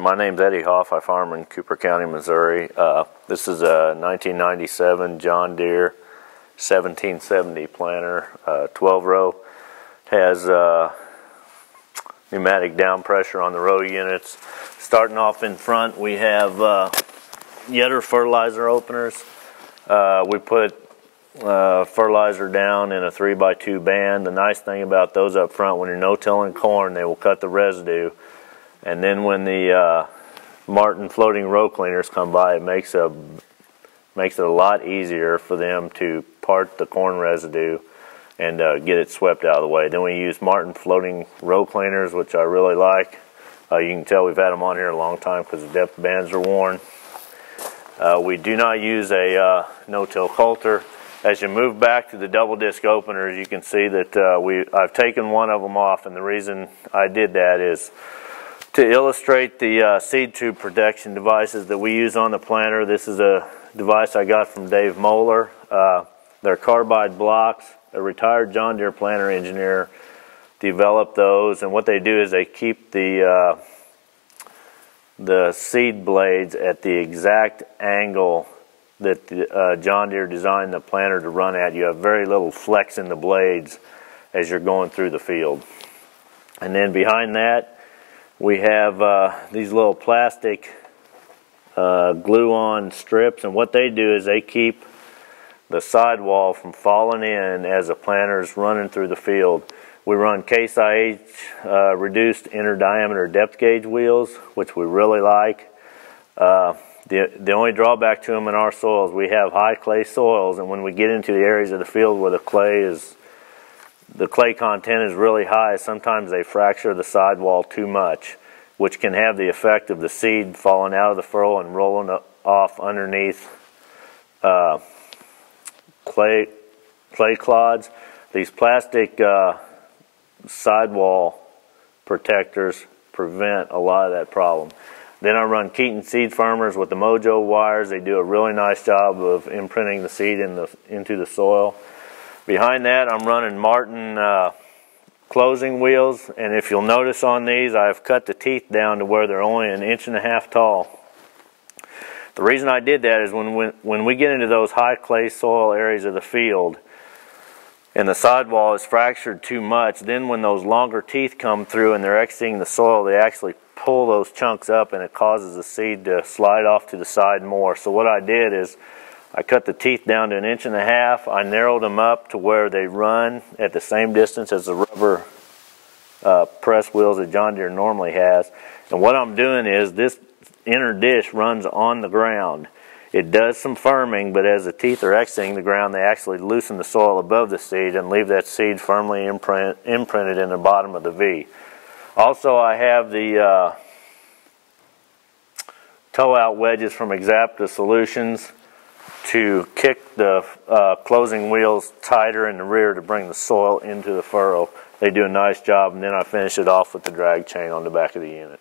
Alright, my name's Eddie Hoff. I farm in Cooper County, Missouri. This is a 1997 John Deere 1770 planter, 12-row. Has pneumatic down pressure on the row units. Starting off in front, we have Yetter fertilizer openers. We put fertilizer down in a 3x2 band. The nice thing about those up front, when you're no-tilling corn, they will cut the residue. And then when the Martin floating row cleaners come by, it makes it a lot easier for them to part the corn residue and get it swept out of the way. Then we use Martin floating row cleaners, which I really like. You can tell we've had them on here a long time because the depth bands are worn. We do not use a no-till coulter. As you move back to the double disc openers, you can see that I've taken one of them off, and the reason I did that is to illustrate the seed tube protection devices that we use on the planter. This is a device I got from Dave Moeller. They're carbide blocks. A retired John Deere planter engineer developed those, and what they do is they keep the seed blades at the exact angle that John Deere designed the planter to run at. You have very little flex in the blades as you're going through the field. And then behind that, we have these little plastic glue-on strips, and what they do is they keep the sidewall from falling in as the planter's running through the field. We run Case IH reduced inner diameter depth gauge wheels, which we really like. The only drawback to them in our soils, we have high clay soils, and when we get into the areas of the field where the clay content is really high, sometimes they fracture the sidewall too much, which can have the effect of the seed falling out of the furrow and rolling off underneath clay clods. These plastic sidewall protectors prevent a lot of that problem. Then I run Keaton seed farmers with the Mojo wires. They do a really nice job of imprinting the seed into the soil. Behind that, I'm running Martin closing wheels, and if you'll notice on these, I've cut the teeth down to where they're only 1.5 inches tall. The reason I did that is when we get into those high clay soil areas of the field and the sidewall is fractured too much, then when those longer teeth come through and they're exiting the soil, they actually pull those chunks up, and it causes the seed to slide off to the side more. So what I did is I cut the teeth down to 1.5 inches. I narrowed them up to where they run at the same distance as the rubber press wheels that John Deere normally has. And what I'm doing is this inner dish runs on the ground. It does some firming, but as the teeth are exiting the ground, they actually loosen the soil above the seed and leave that seed firmly imprinted in the bottom of the V. Also, I have the toe-out wedges from Exapta Solutions to kick the closing wheels tighter in the rear to bring the soil into the furrow. They do a nice job, and then I finish it off with the drag chain on the back of the unit.